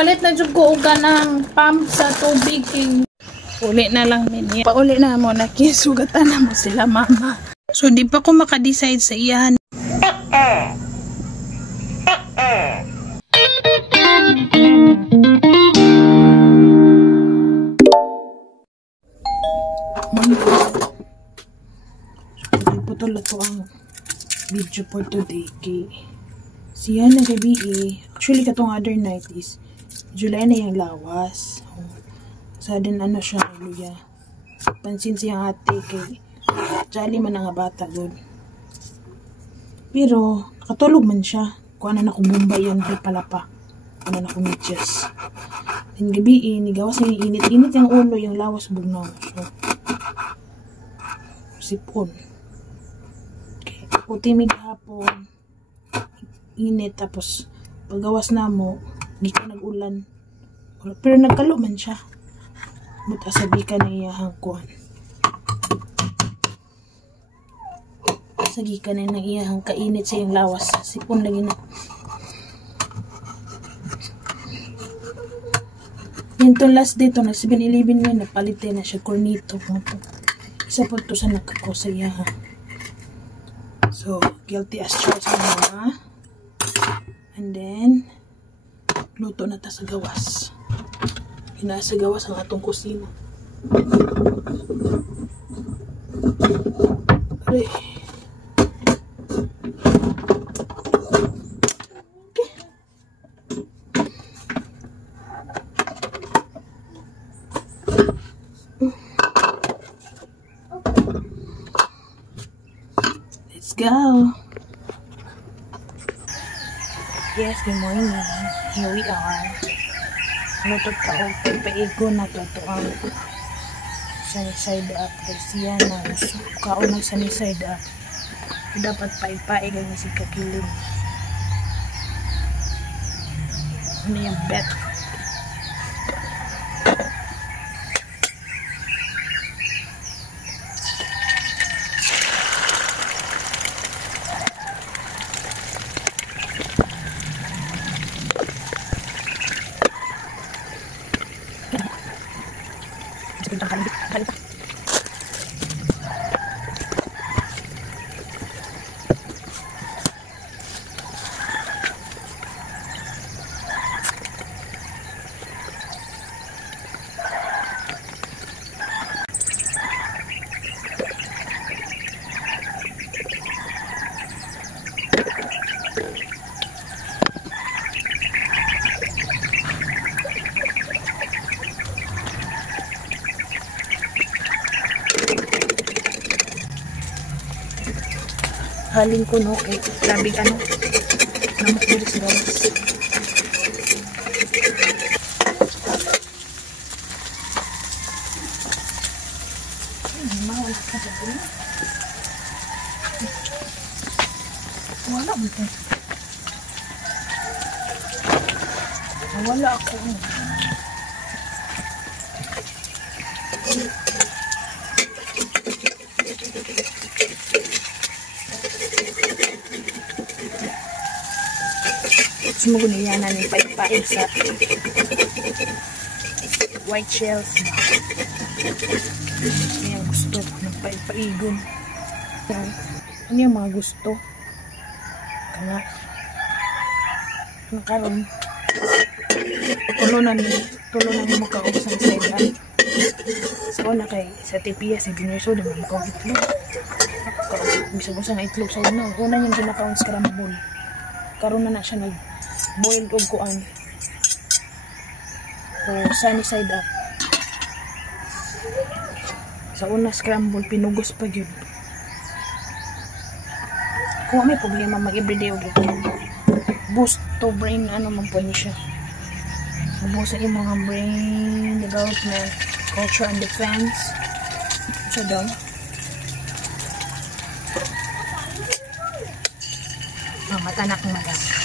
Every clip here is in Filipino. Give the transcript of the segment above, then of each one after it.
Nagpalit na dyan ko ng pump sa tubig. Uli na lang niya. Pauli na mo na kisugatan na mo sila mama. So di pa ko makadecide sa iyan. Putol na to ang video for today kay siya na gabi actually katong other night is July na yung lawas sa din ano siya luya pansin siyang ate kay jali man nga bata good pero katulog man siya kuha na ako bumbay yan di pala pa ano na ako medyas din gabi nigawas yung init yung ulo yung lawas bugnaw so sipon timig hapon init tapos paggawas na mo di ka nag-ulan pero nagkalo man siya buta sabi ka na iyahang kuhan sagi ka na iyahang kainit sa yung lawas sipon lagi na yan to last day to nag 7-Eleven yun napalitin na siya cornito isa po to sa nakako sa iyahang. So, guilty as charged na. And then, luto na ta sa gawas. Hinasa gawas ang atong kusina. Okay. Let's go. Yes, good morning. Here we are. Lutot ka o paigo na to ang sunny side up. Kasi yan na kaon ng sunny side up. Dapat paipaig ang si kakilim. Ano yung bet? Haling ko no kay grabe ano namok diri sa gawas mawala ka dito wala mo to wala ako sumuguniyan na ng paipaig sa white shells na yung gusto ng paipaigon ano yung mga gusto kaya nakaroon tulo na ni makaog sa side up so na kay sa tipiya sa ginyoso na makaog itlog bisa-bisa nga itlog sa una yung ginakaon scramble karoon na siya nag boiled og kuan o sunny side up sa una scramble pinugos pa gyud kung may problema mag everyday og boost to brain ano man po ni siya boost sa imong brain development culture and defense so daw matanak ng magas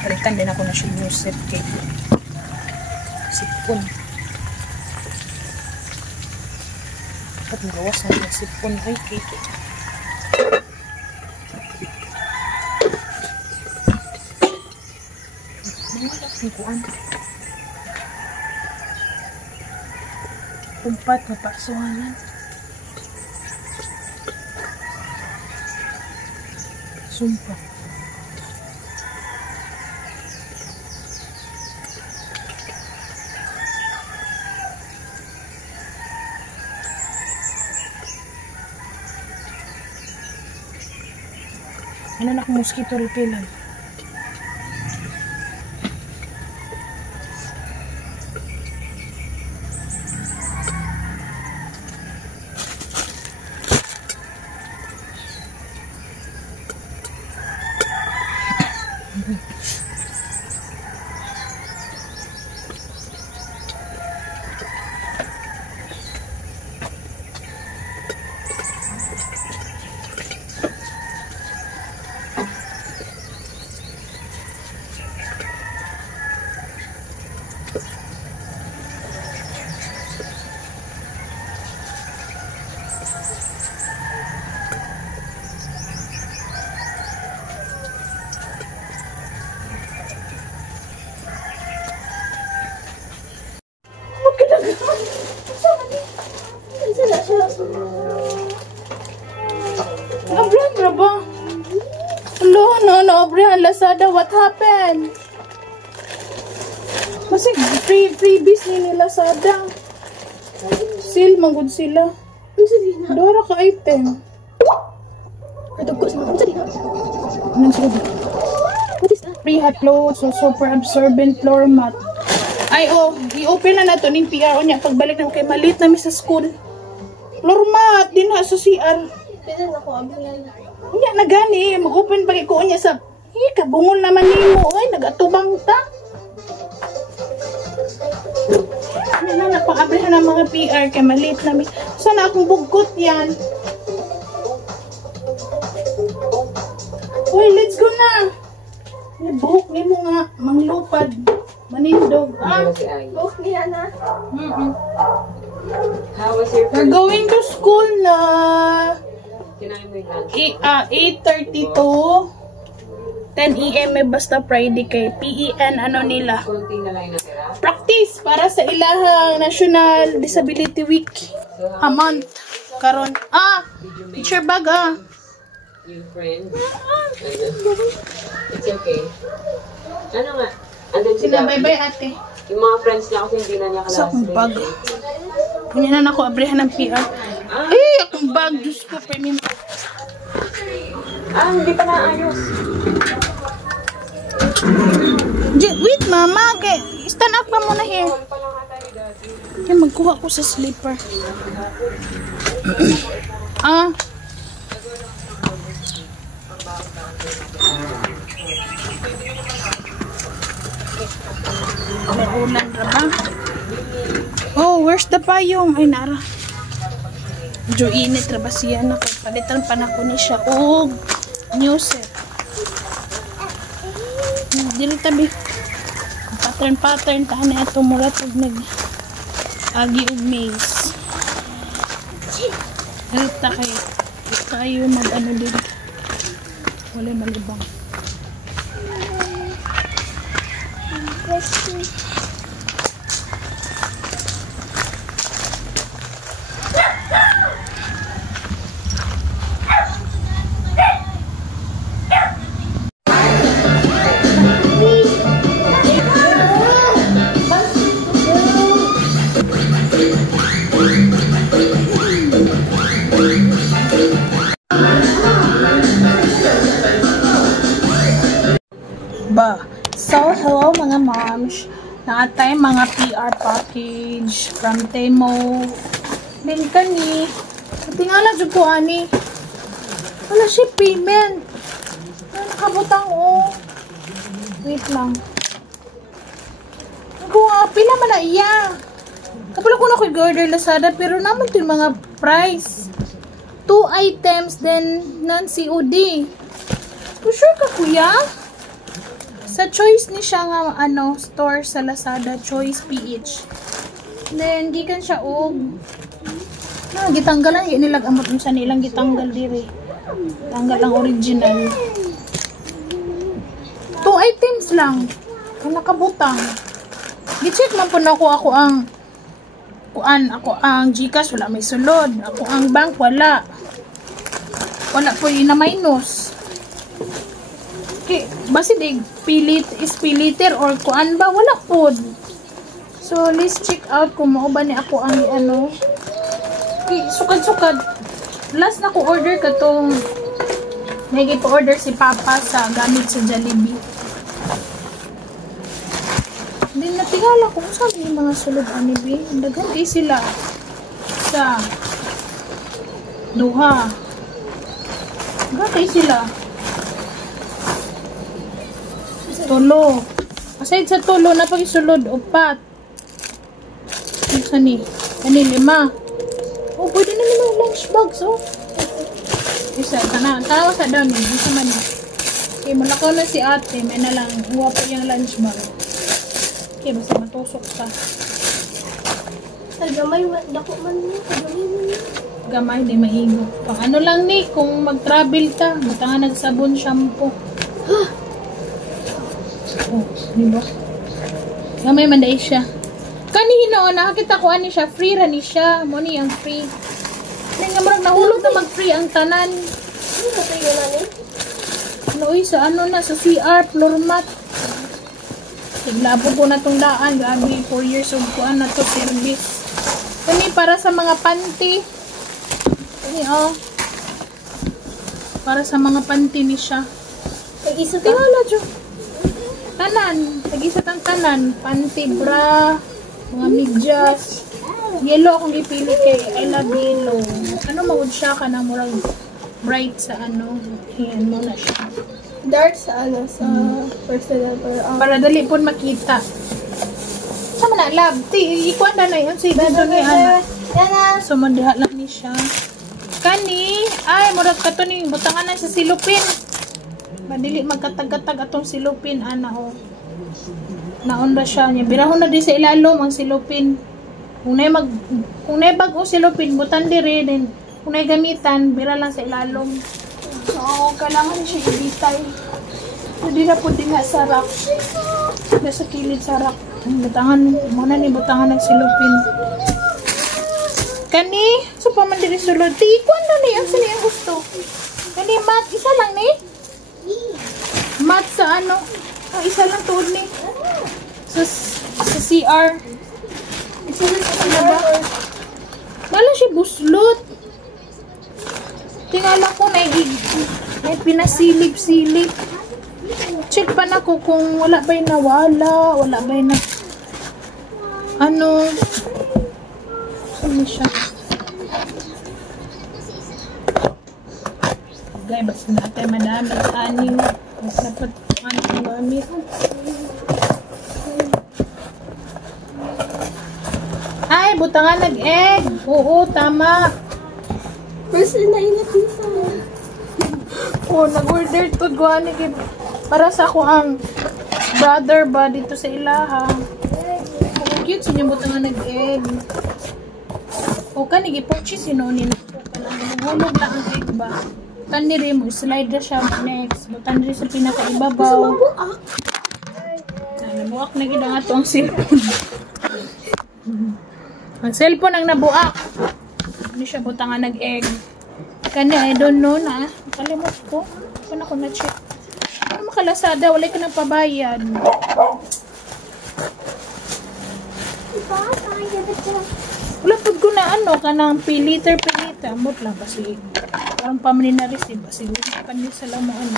palitan din ako na siya Yusef cake sipon Dapat magawas na yung sipon. Ay, cake. Wala kong kuan. Kumpat na paksuhanan. Sumpah. Ano na akong mosquito repellent? Abrihan na ba? Hello, no, Abrihan, Lazada, what happened? Masig, freebies ni Lazada. Sale, magod sila. Dora ka item. Anong sila ba? Free hot clothes, so super absorbent floor mat. Ay, oh, i-open na nato ning PR o niya. Pagbalik na kay malit na sa school. Floor mat, din ha sa CR. Pwede na ko, Abrihan. Hindi na gani, mag-open pa ko niya sa kabungol naman nimo. Ay, nag-atubang ta. Ano na, napang-abrihan ng mga PR kay malit namin. Sana akong bugot yan. Uy, let's go na. Buhok ni mo nga, manglupad. Manindog. Ah, Buhok niya na. How was your we're going to school na. Kinain mo yung lunch? 8:30 to 10 AM basta Friday kay PEN ano nila. Kunti na lang yung natira. Practice para sa ilahang National Disability Week. A month. Karon. Teacher bag Yung friend. It's okay. Ano nga? Andun si Sila Daphne. bye-bye ate. Yung mga friends niya kasi hindi na niya Sa akong kalasa. bag. Kunya na ako abrihan ng PR. Ay, akong bag. Diyos ko, premium. Hindi pa naayos. Wait, mama. Okay. Stand up ka muna here. Kaya magkuha ko sa slipper. May ulan na ba? Oh, where's the payong? Ay, nara. Medyo init na ba siya? Nakapalitan pa na ko ni siya. Oh, new set. Dili tabi. Pattern. Tahan na ito mura tag nag-agi og maze. Halita kayo mag-ano din. Wala malibang. So, hello mga moms. Naatay mga PR package from Temo. Then kani. Tingala jud ko ani. Wala siya payment. Nakabutang oh. Wait lang. Pila man na iya. Kapala ko na ko order Lazada pero naman to yung mga price. 2 items then non-COD. Sure ka kuya? Sa choice ni siya nga store sa Lazada, choice PH. Then gikan siya og Gitanggalan yun nilag amot sa nilang gitanggal diri. Tanggal ang original. 2 items lang. Ang nakabutang. Gi-check man po na ako ang GCash wala may sulod. Ako ang bank wala. Wala po yun na minus. Okay, basi dig piliter or kuan ba wala po. So let's check out kung mao ba ni ako ang ano. Okay, sukad-sukad. Last na ko order katong nagip-order si Papa sa gamit sa Jollibee. Hindi natingala ko kung saan yung mga sulod ani be. Daghan kay sila sa duha. Daghan kay sila. Tulo. Aside sa tulo na pag-sulod, 4. Ano ni? Ani 5. Oh, pwede na naman lunch bags, oh. Isa, tanawa sa down, isa man. Okay, malakaw na si ate, may na lang, huwa po yung lunch bag. Okay, basta matusok ka. Tagamay, dako man niya. Tagamay man niya. Gamay, di mahigo. Pang ano lang ni, kung mag-travel ka, baka nga nagsabon shampoo. Oh, diba? Gamay man dahil siya. Kani hinoon, nakakita ko ani siya, free rani siya. Money ang free. Hindi nga marang nahulog na mag-free ang tanan. Ano na tayo na ni? Ano sa ano na, sa CR, floor mat. Tiglabo ko na tong daan. Grabe, 4 years old ko na to service. Kani para sa mga panty. Kani oh. Para sa mga panty ni siya. Tag-isa ta. Tingala dyan. Tanan. Tag-isa tang tanan. Panty, bra, mga medyas. Yellow akong gipili kay I love yellow. Ano magod siya ka na murag bright sa ano. Yan mo na siya. Dark sa ano, sa personal Para dali po makita. Sama na, love. Ikuan na na yun. Sige, doon ni Ana. Yana. So, mandiha lang ni siya. Kani, ay, murag ka to ni. Butangan na sa silupin. Madili magkatag-katag atong silupin, Ana, oh. Naon ra siya niya. Birahon na di sa ilalom ang silupin. Kung na bag-o silupin, butan diri din. Kung na gamitan, bira lang sa ilalom. So, kailangan siya ibitay. Hindi na po din sa rack. Nasa kilid sa rack. Butangan, muna ni butangan ng silupin. Kani, so pa man diri sulod. Ikuan na ni, ang sali ang gusto. Kani, mat, isa lang ni. Mat sa ano. Ang isa lang tuod ni. Sa CR. Ano ba? Wala siya buslot. Tingala ko may pinasilip-silip. Check pa na ko kung wala ba yung nawala. Wala ba yung ano. Ano siya? Okay, basta natin madami. Aning. Dapat aning gamit. Ay, butangan nag-egg. Oo, tama. First na inatisa. Oh, nag-order to guani kay para sa ako ang brother ba dito sa ilaha. Oh, cute siya butangan nag-egg. O kani gi-purchase sinunin ko kanang hulog lang ang egg ba. Taniri mo slide ra siya next. Butan diri sa pinakaibabaw. Nabuak na gid ang atong cellphone. Ang cellphone ang nabuak. Hindi siya butangan nag-egg. Kani, I don't know na. Kalimot ko. Saan ako na-check? Ano makalasada? Wala ka nang pabayad. Wala po ko na ano. Kanang piliter. Amot lang kasi. Parang pamanin na receive. Kasi panyo sa lamaan.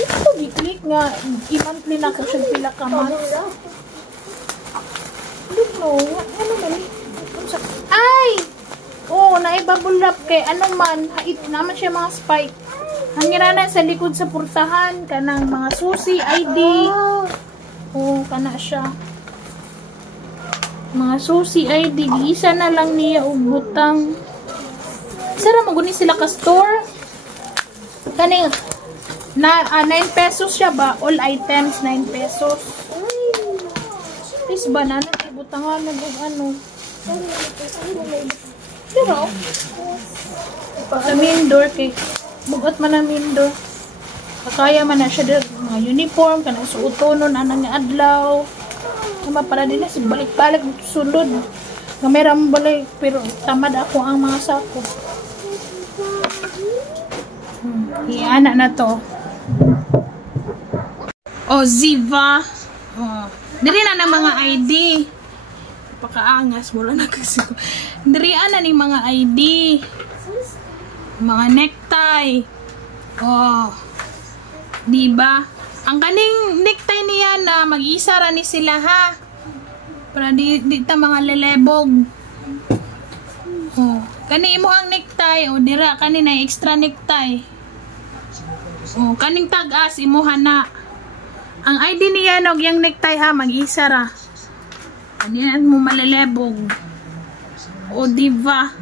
Ito, i-click nga. I-monthly na ako siya pila ka months. No, ano man ay! Oh, naibubble wrap kay ano man, hait naman siya mga spike. Hangirana sa likod sa purtahan kanang mga susi, ID. Oh, kana siya. Mga susi, ID, isa na lang niya og butang. Sara maguni sila ka store. Kaning na 9 pesos siya ba? All items 9 pesos. Please banana butangan ng ano. Pero, sa main door kay bugat man ang main door. Kaya man na siya mga uniform, kanang suotonon, anang nga adlaw. Nama para din na si balik-balik sulod. Nga meron balik, pero tamad ako ang mga sako. Iana na to. O, Ziva. Diri na ng mga ID. Pakaangas, wala na kasi ko. Diri na ni mga ID. Mga necktie. Oh. Diba? Ang kaning necktie niya na mag-isa ra ni sila ha. Para di ta mga lelebog. Oh. Kani mo ang necktie o dira kani na extra necktie. Oh, kaning tag-as imuha na. Ang ID niya og yang necktie ha mag-isa ra. Ani mo malelebog. O diba?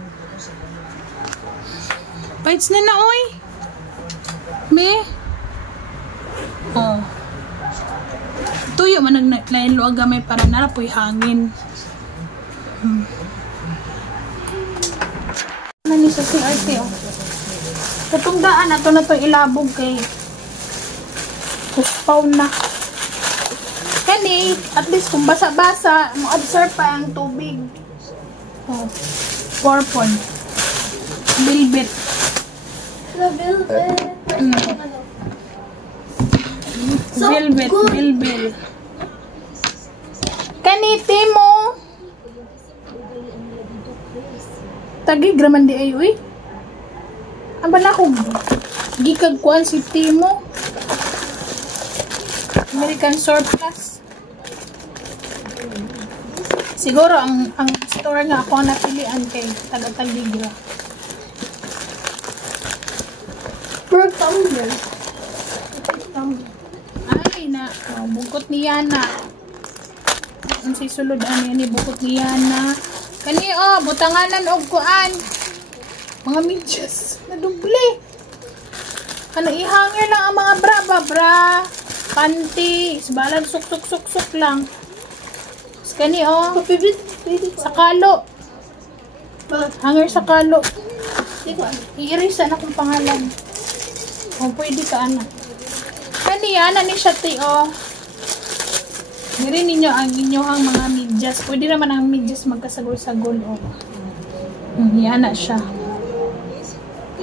Bites na oy. Me? Oh. Tuyo man naglain luag gamay para narapoy hangin. Nani sa CRT oh. Katong daan ato na to ilabog kay kuspaw na. Kani, at least kung basa-basa, mo-observe pa ang tubig. Oh. Purple. Bilbit. Velvet, bilbil. Kaniti mo. Tagi graman di ay uy. Aba na ko gikagkuan si Timo. American surplus. Siguro ang store nga ako napilian kay taga-Taligra. Per tumbler. Ay na, bukot ni Yana. Ang sisulod ani ni bukot ni Yana. Kani butanganan og kuan. Mga medyas na duble. Ano ihanger lang ang mga bra. Panty, isbalag suk lang. Kani sa kalo. Hanger sa kalo. I-erase na kung pangalan. Pwede ka ana. Kani ana ni siya ti Diri ninyo ang inyohang mga medyas. Pwede naman ang medyas magkasagol-sagol Yan na siya.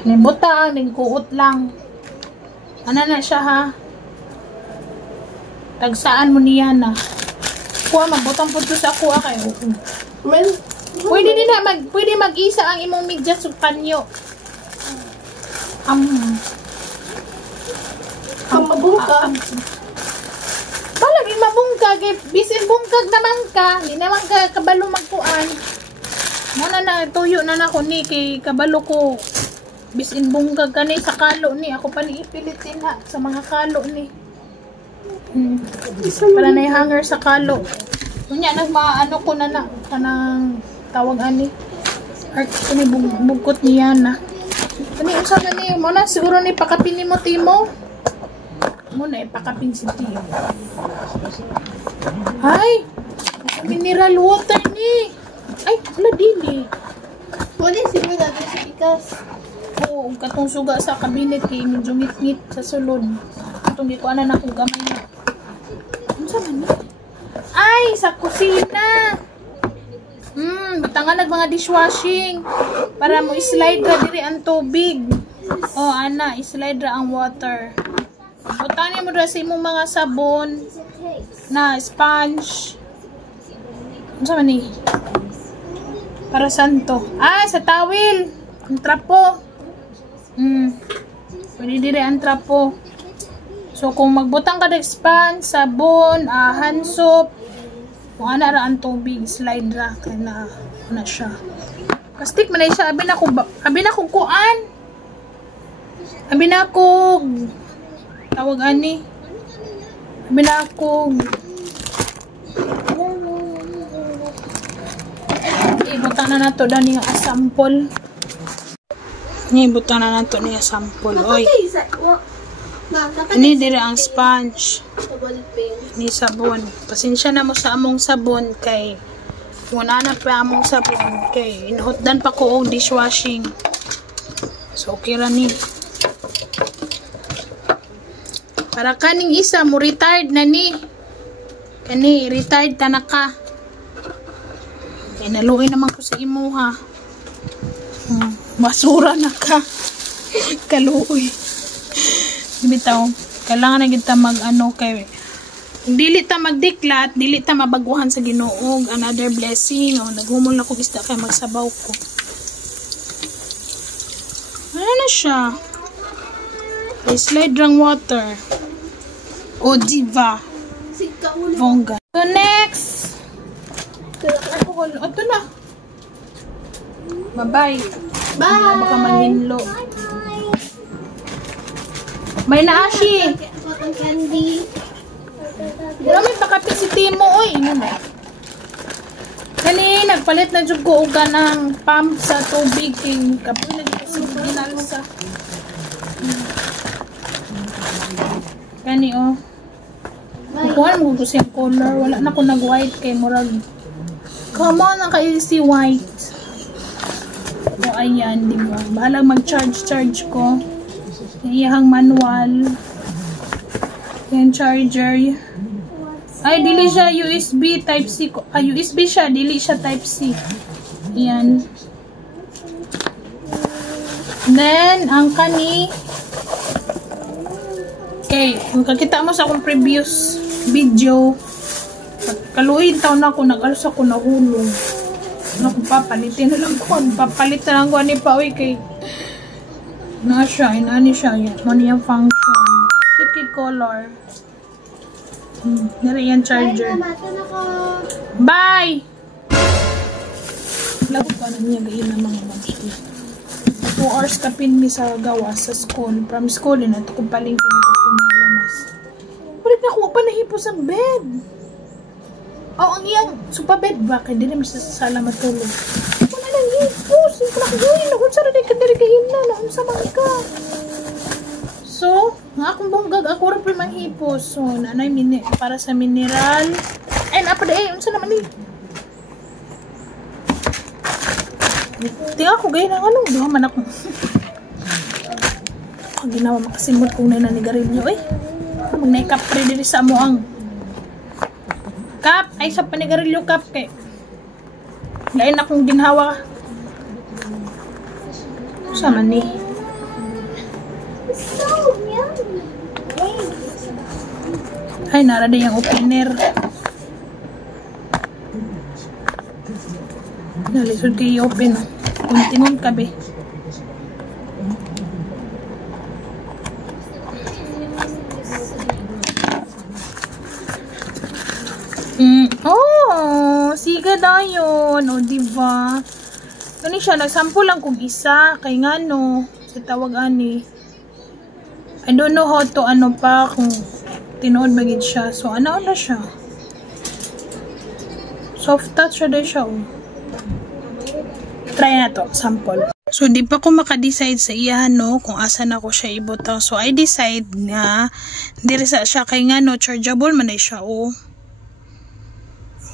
Butang, kuot lang. Ano na siya ha? Tagsaan mo niya na. Kuha magbutang po sa kuha kayo. Pwede din na pwede mag-isa ang imong medyas ug panyo. Ang mabungka. Balag mabungkag bisin bungkag naman ka, di naman ka kabalo magkuan. Muna na tuyo na nako ni kay kabalo ko. Bisin bungkag kani sa kalo ni ako pa ni ipilitin ha sa mga kalo ni. Para na hanger sa kalo. Kunya nagmaano ko na kanang tawag ani. Art kani bugkot niya na. Kani usa na ni mo na siguro ni pakapin mo Timo. Muna ipakapin si Timo. Ay! Mineral water ni. Ay, wala dili. Wala siguro natin sa pikas. Oo, katong suga sa kabinet kay medyo ngit-ngit sa sulod. Katong gikuanan na akong gamay na. Ano sa man? Ay, sa kusina. Batangan mga dishwashing. Para mo i-slide ra diri ang tubig. Ana, i-slide ra ang water. Butanin mo ra sa imong mga sabon na sponge. Ano sa man ni? Para santo. Sa towel. Ang trapo. Pwede dire ang trapo. So, kung magbutang ka ng sponge, sabon, hand soap, kung ana ra ang tubig, slide ra. Kaya na siya. Plastic man na siya. Abi na kong kuan. Abi na kong tawag ani. Abi na kong ibutan na nato daw niya sample. Ibutan na nato niya sample. Oy. Ini dire ang sponge. Ni sabon. Pasensya na mo sa among sabon kay Wala na pa among sabon. Okay, inhotdan pa ko og dishwashing. So, okay ra ni. Para kaning isa mo retired na ni. Kani, retired ta na ka. Naluoy naman ko sa imo ha. Basura na ka. Kaluoy. Bitaw, kailangan na kita mag-ano kay dili ta magdiklat, dili ta mabaguhan sa Ginoo, another blessing. Naghumol na ko isda kay magsabaw ko. Ano na siya? May slide rang water. O diva. Bongga. So next. Ito na. Bye-bye. Bye. Baka manginlo. May naashi. Cotton candy. Marami pa kape si Timo. Uy, kani, nagpalit na dyan ko uga ng pump sa tubig. Kapoy na dyan kasi ginalsa. Kani, oh. Kukuhan mo gusto yung color. Wala na ko nag-white kay Murag. Come on, naka-easy white. O, ayan, di ba? Bahalang mag-charge ko. Iyahang manual. Yan, charger. Ay, dili siya USB Type-C. USB siya, dili siya Type-C. Yan. Then, ang kani. Okay, kung kakita mo sa akong previous video, kaluhin taon na ako, nag-alas ako nahulong. Ano kung papalitin na lang ko. Papalit na lang ko ni Pawi kay na siya, inani siya. Ano yung function. Cute color. Nari yan charger. Bye! Lagot pa na niya gayin ng mga mamsli. 2 hours kapin mi sa gawas sa school. From school, ito kong palingkin ito kong mga lamas. Balik na ako pa nahipo sa bed. Oh, ang iyang supa bed ba? Kaya din naman sa sala matulog. Wala lang hipo. Siyempre ako gawin. Ako sa rin ka dali kahin na. Naon sa mga ka. So, nga akong bonggag. Ako rin pa mang hipo. So, nanay para sa mineral. Ay, napad eh. Unsa naman eh. Tingnan ko gaya ng anong. Di man ako. Ang ginawa makasimot kong nananigarilyo eh. Mag-naikap rin din sa mo ang cup. Ay, sa panigarilyo cup kay. Lain akong ginhawa. Sama ni. Ay, narada yung opener. Nalisod kayo open. Kuntingon ka be. Oh, siga na yun. O, diba? Ano siya, nagsample lang kung isa. Kay nga no, sa tawag ani. I don't know how to ano pa, kung tinood bagid siya. So, ano na siya? Soft touch siya siya. Oh. Try na to, sample. So, di pa ko maka-decide sa iya, no, kung asan ako siya ibutang. So, I decide nga, diri sa siya kay nga, no, chargeable man ay siya, oh.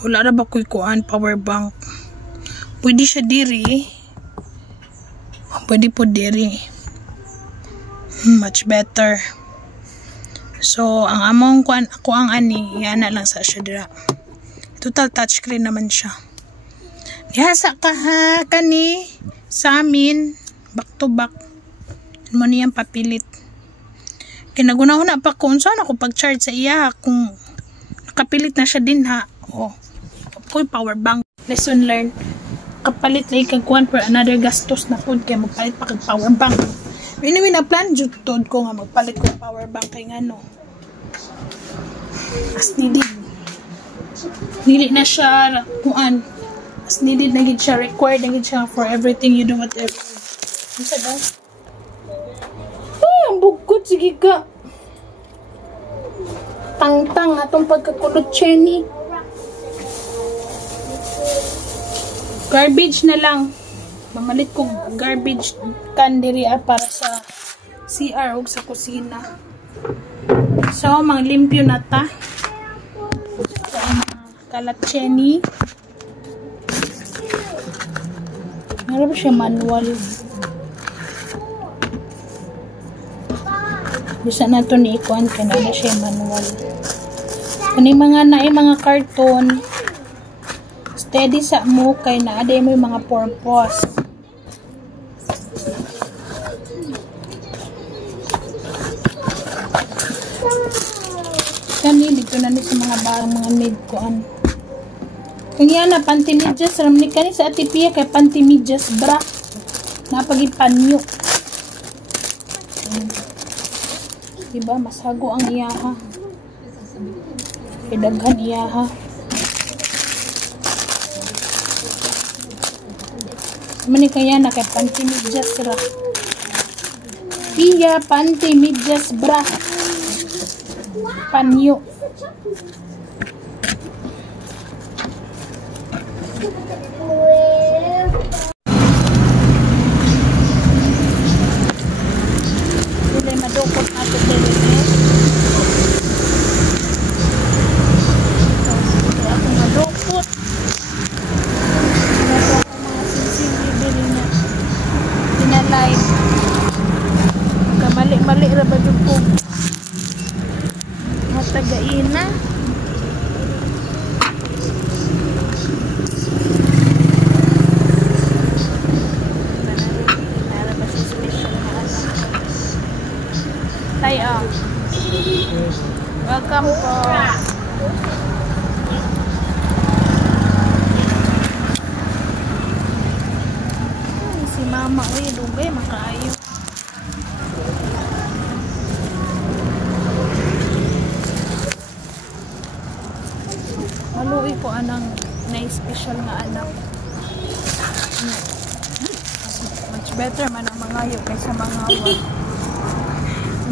Wala na ba ko'y kuhaan, power bank. Pwede siya diri. Pwede po diri. Much better. So, ang among kuhaan, ako ang ani, yan na lang sa siya dira. Total touchscreen naman siya. Yasa ka ha, kani, sa amin, back to back. Mo niyang papilit. Kinagunahon na pa kung saan ako pag-charge sa iya, kung nakapilit na siya din ha. Oh. Ko'y power bank. Lesson learned. Kapalit na ikagkuhan for another gastos na food kaya magpalit pa kag power bank. Anyway, na-plan jutod ko nga magpalit ko power bank kay nga no. As needed. Dili na siya kuan. As needed na gid siya, required na gid siya for everything you do, whatever. Isa daw. Ay, ang bugkot, sige ka. Tang-tang atong pagkakulot, Chenny. Garbage na lang. Mamalit ko garbage can diri para sa CR o sa kusina. So, manglimpyo na ta. So, kalat Chenny. Meron ba siya manual? Bisa na ito ni ikuan ka na siya manual. Kani mga karton steady sa mo kay naaday mo yung mga purpose. Kani dito na ni sa mga barang mga mid kuan. Kanya na panty-medyas ramni kani sa atipia kay panty-medyas bra. Napagipanyo. Diba masago ang iyaha. Daghan iyaha. Mani kaya na kay panty-medyas ra. Iya panty-medyas bra. Panyo. Dili madukot ato dili. Ako madukot. Ako mga sinsing bibili niya. Pinalive. Kamali-mali ra ba jud ko. Matagain na. Tayo. Welcome po. Si mama, uy, dugay, makaayo. Maluwi ko anang na-special nga anak. Much better man ang mangayo kaysa mangawa.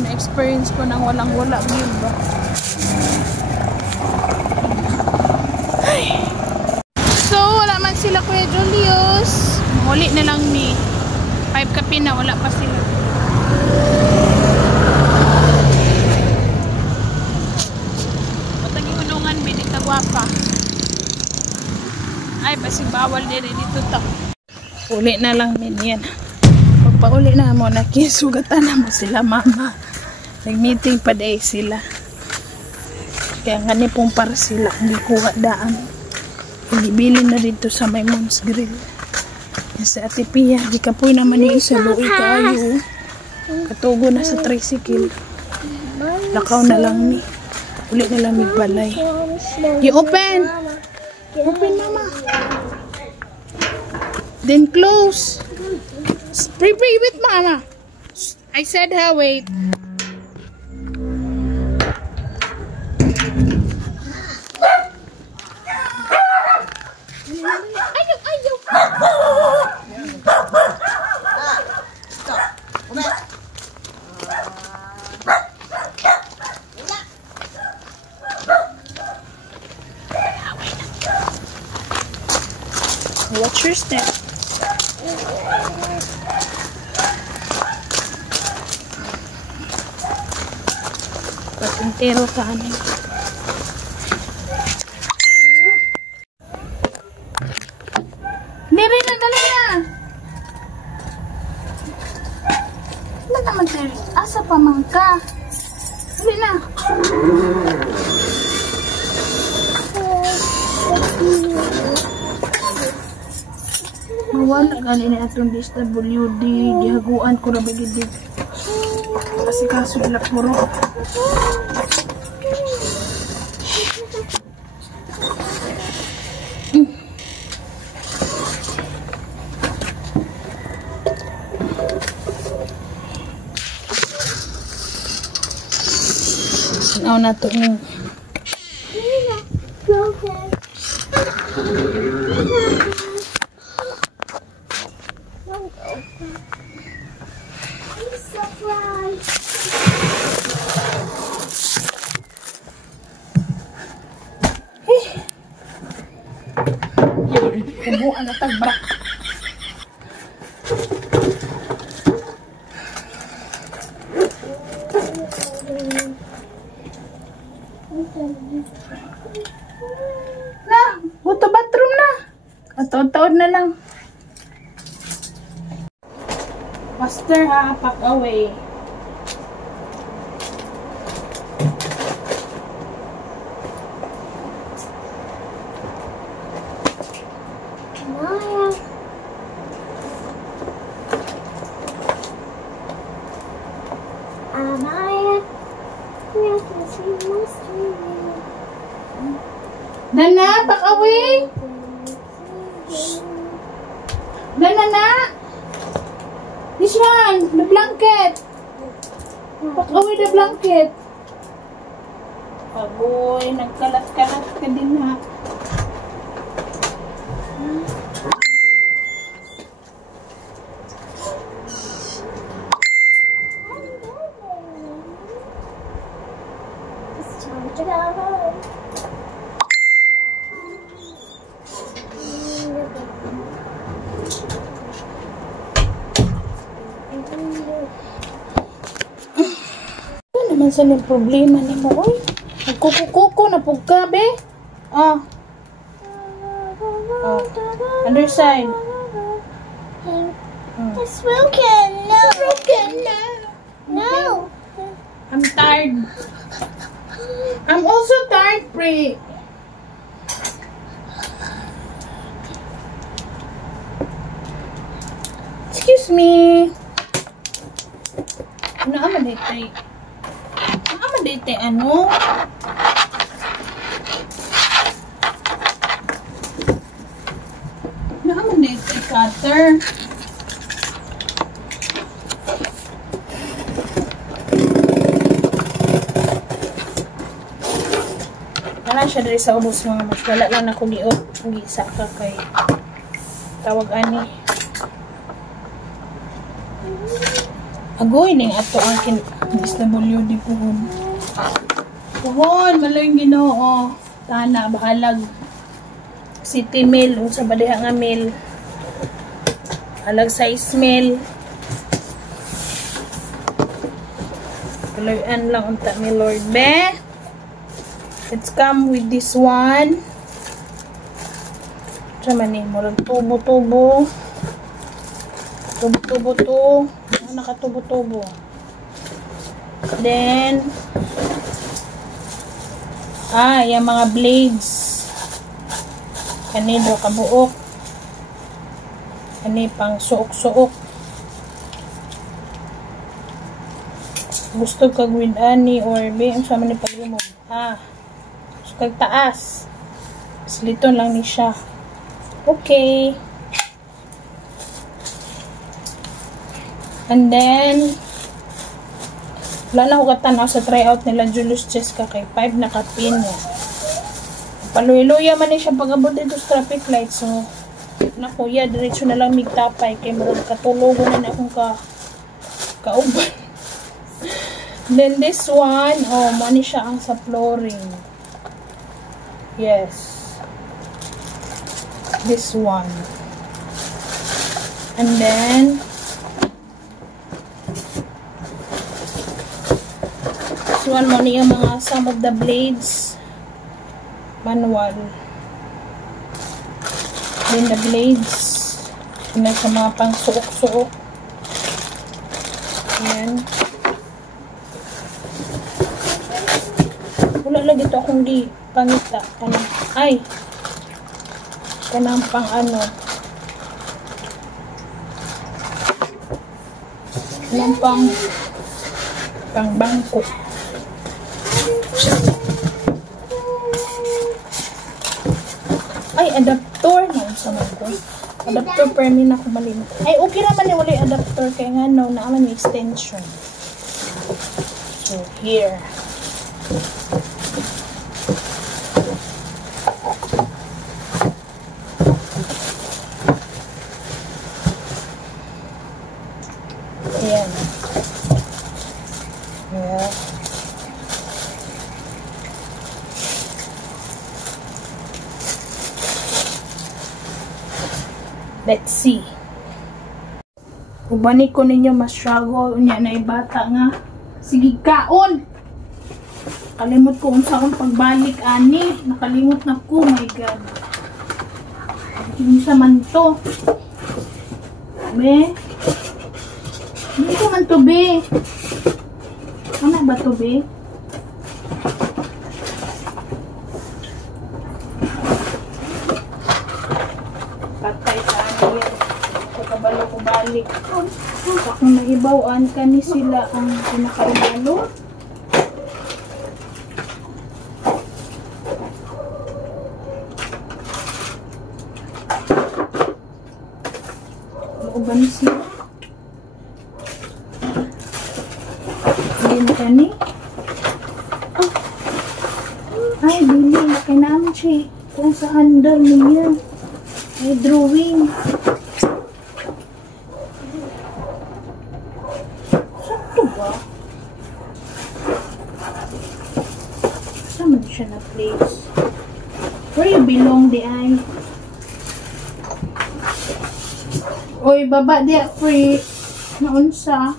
Na-experience ko nang walang-wala yun ba? So, wala man sila Kuya Julius. Muli na lang ni 5 kape na wala pa sila. Patagi hunungan, binita guwapa. Ay, basi bawal din dito to. Uli na lang min yan. Pagpauli na mo, nakisugatan na mo sila mama. Nag-meeting pa day sila. Kaya nga pong para sila. Hindi kuha daan. Ibili na dito sa may Mom's Grill. Sa Ate Pia. Di ka po naman yung isa. Luwi kayo. Katugo na sa tricycle. Lakaw na lang ni. Uli na lang magbalay. You open! Open mama. Then close. Pray with mama. I said her wait. Watch your step. Patintero kanin. Diri na, dali na. Ano naman diri? Asa pa man ka? Dali na. Mawala gali na itong DSWD. Gihaguan ko na bagid. Kasi kaso ilak puro. Sinaw na ito yung kubuan na tagbra. Na, go to bathroom na. Kataod-taod na lang. Faster ha, pack away. Maya. Maya. You can see my street. Nana, pack away. Nana. This one, the blanket. Pack away the blanket. Agoy, nagkalat-kalat ka din ha. It's time to go. Ano naman sa yung problema ni mo, oy? Nagkukukuko na pugka, be. Oh. Other side. It's broken. No. Broken. No. I'm tired. I'm also tired, Pri. Excuse me. Ano ama dito? Ano ama dito? Ano? Ano ama dito? Cutter. Wala siya dari sa ubos mga mas. Wala lang ako giot. Gisa ka kay tawag ani. Agoy ning ato ang SWD puhon. Puhon, malayong Ginoo. Tana bahalag. City mail unsa ba diha nga mail? Bahalag size mail. Kalayan lang unta mi Lord be. Let's come with this one. Sama ni murag tubo-tubo. Tubo-tubo to. Nakatubo-tubo. Then yung mga blades. Kanino kabuok. Kani pang suok-suok. Gusto kag with ani or be ang sama ni paglumog. So kag taas. Sliton lang ni siya. Okay. And then, wala na ko katanaw sa tryout nila Julius Cheska kay 5 na kapin niya. Paluya-luya man siya pag-abot dito sa traffic light. So, nakuya, diretso na lang migtapay kay marag katulogon na akong kauban. Then this one, mani siya ang sa flooring. Yes. This one. And then, one mo niya mga some of the blades manual, then the blades yun sa mga pang suok-suok. Ayan, wala lagi ito akong di pangita kanang pang ano kanang pang bangko. Ay, adapter na sa ko. Adapter per min ako malimot. Ay, okay naman ni wala adapter kay nga no naaman yung extension. So here. Ayan. Yeah. Let's see. Ubani ko ninyo ma-struggle unya na ibata nga. Sige kaon. Kalimot ko unsa akong pagbalik ani. Nakalimot na ko, my god. Kinsa man to. Me. Dito man to, be. Ano ba to, be? Patay tayo yan. Pagkabalo ko balik. Kung naibawaan ka ni sila ang pinakaibalo. Ano ba ni sila? Hindi ka ni? Ay, dili. Laki naman siya. Kung sa handle niya. Ay, drawing. Saan to ba? Saan man siya na place? Where you belong, di ay? Oy, baba di free. Naunsa?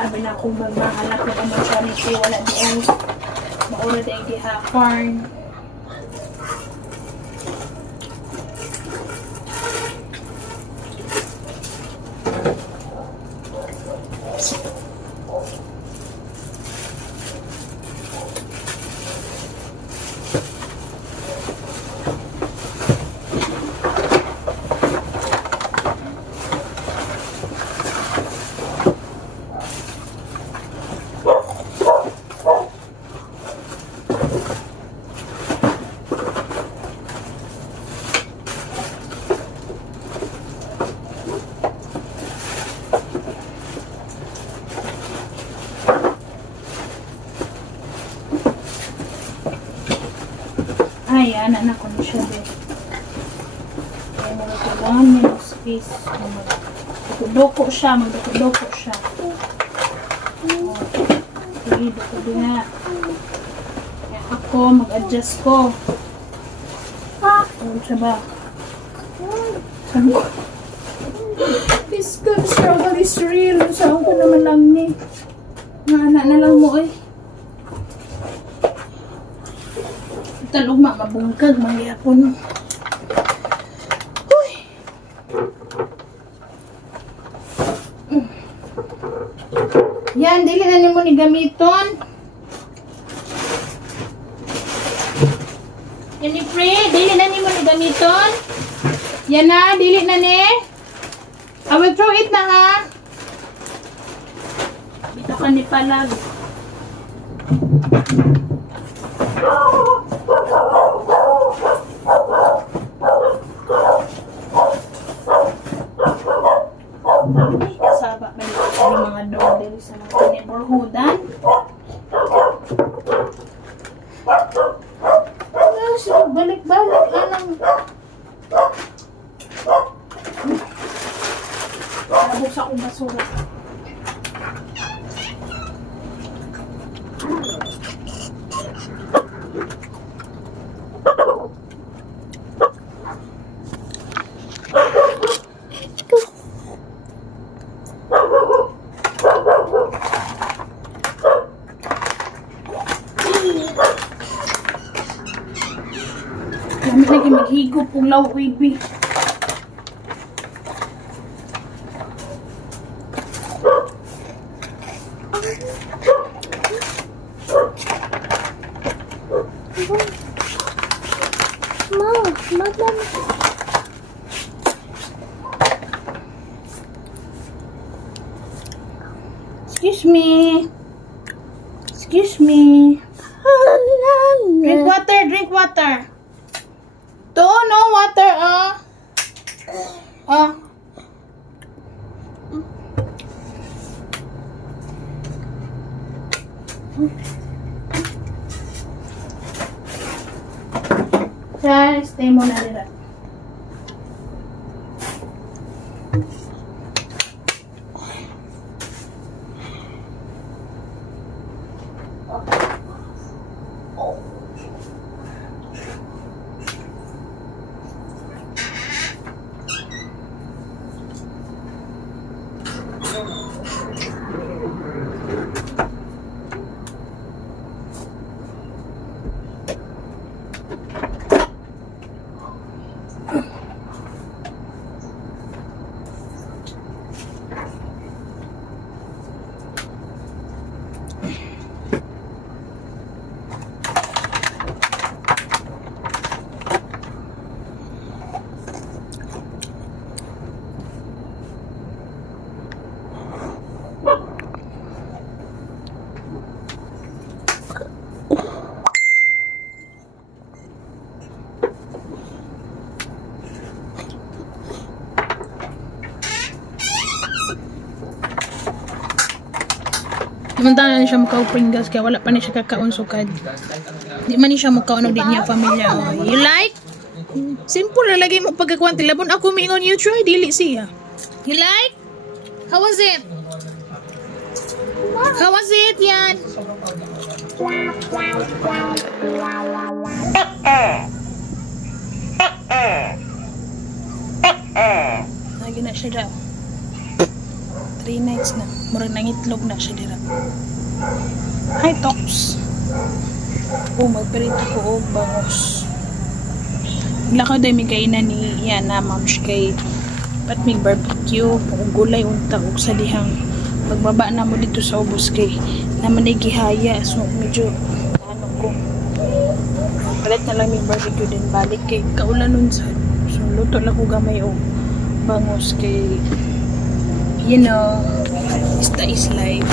Sabi na kung magmahalak na naman siya nito, wala di ay maura di ay dihapon. Ay, anak ko na siya din. Kaya magkakawan niya ng space. Magdudoko siya, magdudoko siya. Okay, doko na. Kaya ako, mag-adjust ko. Ano siya ba? Saan ko? This good struggle is real. Saan ko naman lang ni? Nga anak na lang mo eh. Talugma, mabungkag, mangyapon. Uy! Yan, dili na nimo ni gamiton. Yan ni Pre, dili na nimo ni gamiton. Yan na, dili na ni. I will throw it na ha. Dito ka ni palag. Kasaba ba nito sa mga dog dito sa mga neighborhoodan? Wala siya, balik-balik lang. Nabuksa akong basura. Kami lagi maghigop kung law, baby. Excuse me. Excuse me. Drink water, drink water. To, no water, Sir, stay muna nila. Samantala na siya mukha Pringles kaya wala pa na siya kakaon sukad. Di man ni siya mukha di niya pamilya. Oh, you like? Simple na lagi mo pagkakuan tilabon ako mingon you try dili siya. You like? How was it? How was it yan? Lagi na siya daw. 3 nights na. Murag nangitlog na siya dira. Hi, Tox. Magperito ko og bangos. Naglakaw daw may kainan ni Yana, ma'am, kay patmig barbecue, ug gulay unta ug sa dihang magbaba na mo dito sa ubos kay naman ay gihaya. So, medyo ano ko. Palit na lang may barbecue din balik kay kaulan nun sa. So, luto lang ko gamay o bangos kay you know, esta is life.